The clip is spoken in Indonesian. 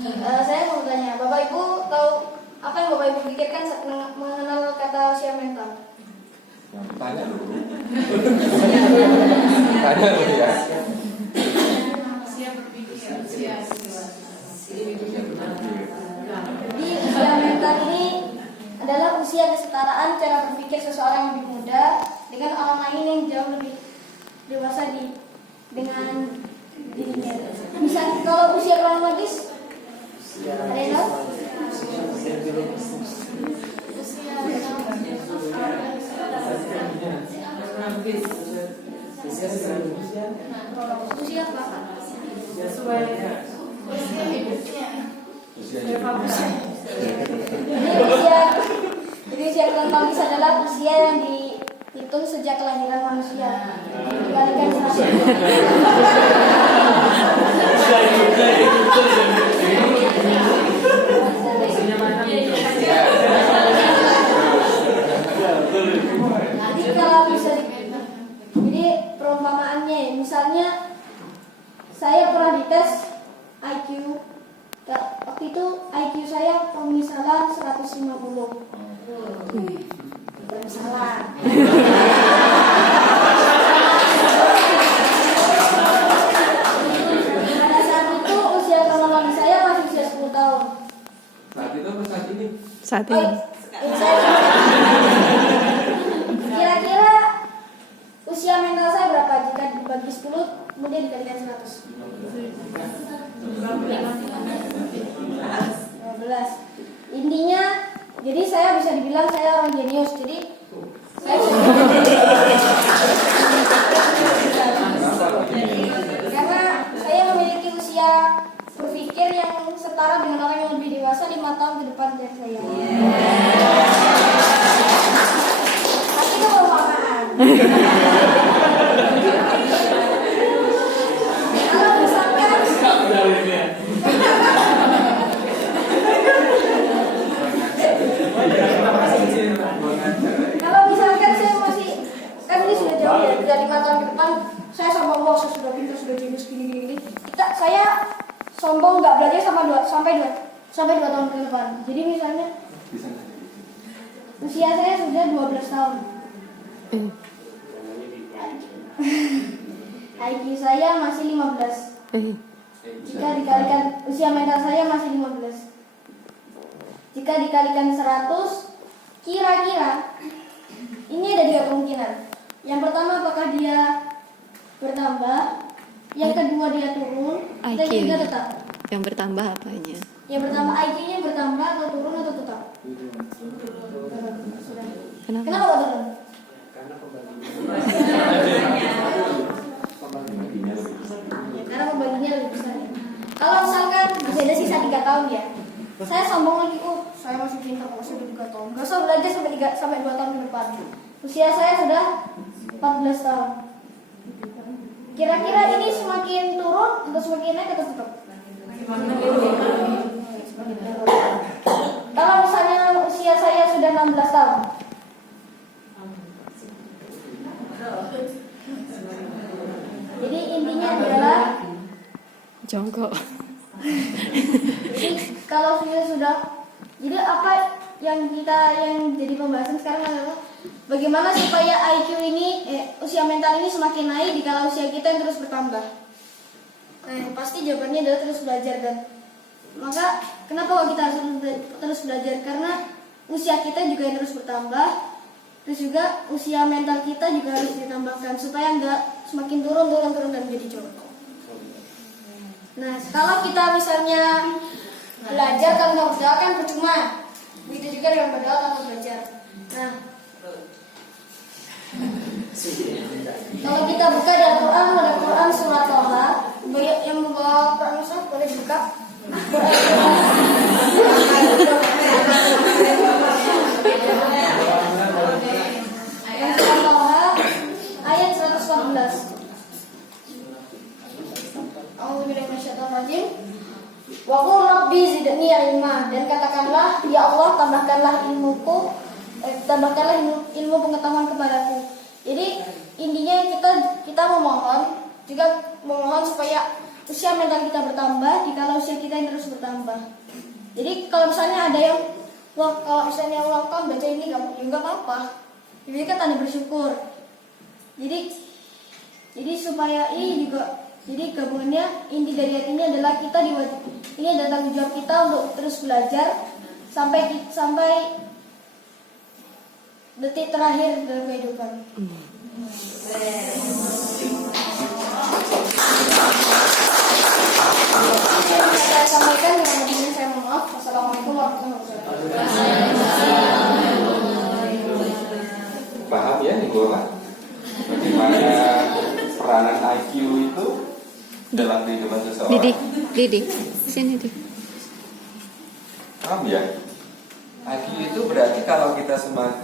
Saya mau tanya, Bapak Ibu tahu apa yang Bapak Ibu pikirkan saat mengenal kata usia mental? Tanya dulu. Tanya dulu ya. Usia berpikir, usia Jadi usia mental ini adalah usia kesetaraan cara berpikir seseorang yang lebih muda dengan orang lain yang jauh lebih dewasa dengan dirinya. Misal kalau usia kronologis, ada yang tahu? Usia apa? Jadi usia kronologis adalah usia yang dihitung sejak kelahiran manusia. Dikalikan 100. Jadi kalau bisa jadi perumpamaannya, misalnya saya pernah dites IQ. Waktu itu IQ saya misalnya 150. Salah. Pada saat itu usia kronologis saya masih usia 10 tahun. Saat itu apa saat ini? Saat ini. Kira-kira usia mental saya berapa jika dibagi 10 kemudian dikalikan 100? 12. Intinya, jadi saya bisa dibilang saya orang jenius. Jadi saya karena saya memiliki usia berpikir yang setara dengan orang yang lebih dewasa 5 tahun ke depan dari saya. Tapi itu perumpamaan. Kalau misalkan saya masih, kan ini sudah jauh ya, sudah 5 tahun ke depan, saya sombong, wah saya sudah pintar, sudah jenius gini. Saya sombong nggak belajar sampai 2 tahun ke depan. Jadi misalnya usia saya sudah 12 tahun. IQ saya masih 15. Jika dikalikan usia mental saya masih 15. Jika dikalikan 100, kira-kira ini ada 3 kemungkinan. Yang pertama, apakah dia bertambah? Yang kedua, dia turun. Dan IQ. ketiga, tetap. Yang bertambah apanya? Yang pertama, IQ-nya bertambah atau turun atau tetap? Kenapa? Kenapa kok turun? Ya, karena pembaginya lebih besar. Kalau misalkan masih ada sisa 3 tahun ya, saya sombong lagi, saya masih pintar, masih udah 3 tahun. Gak usah belajar sampai 2 tahun ke depan. Usia saya sudah 14 tahun. Kira-kira ini semakin turun atau semakin naik atau tetap? Kalau misalnya usia saya sudah 16 tahun, jadi intinya adalah Jongkok. jadi kalau sudah jadi apa yang jadi pembahasan sekarang adalah bagaimana supaya IQ ini usia mental ini semakin naik dikala usia kita yang terus bertambah. Pasti jawabannya adalah terus belajar. Dan maka kenapa kita harus terus belajar? Karena usia kita juga yang terus bertambah. Terus juga usia mental kita juga harus ditambahkan supaya enggak semakin turun dan menjadi jongkok. Nah, kalau kita misalnya belajar tanpa berdoa kan percuma. Begitu juga dengan berdoa tanpa belajar. Nah, kalau kita buka di Al-Quran, ada Quran surat Toha. Yang membawa Quran Mushaf boleh dibuka. Yang surat Toha ayat 114. A'udzubillahiminasyaitonirrajim. Wa qul rabbi zidni ilma, dan katakanlah ya Allah tambahkanlah ilmuku, tambahkanlah ilmu pengetahuan kepadaku. Jadi intinya kita memohon supaya usia mental kita bertambah dikala usia kita yang terus bertambah. Jadi kalau misalnya ada yang wah kalau misalnya ulang tahun baca ini nggak apa-apa. Ini kan tanda bersyukur. Jadi supaya ini juga jadi gabungannya inti dari ayat ini adalah ini adalah tanggung jawab kita untuk terus belajar sampai detik terakhir dalam kehidupan. Saya sampaikan dengan begini saya mohon maaf. Wassalamualaikum warahmatullahi wabarakatuh. Paham ya Nicola? Bagaimana peranan IQ itu dalam kehidupan seseorang? Didi, sini Didi. Paham ya? IQ itu berarti kalau kita semakin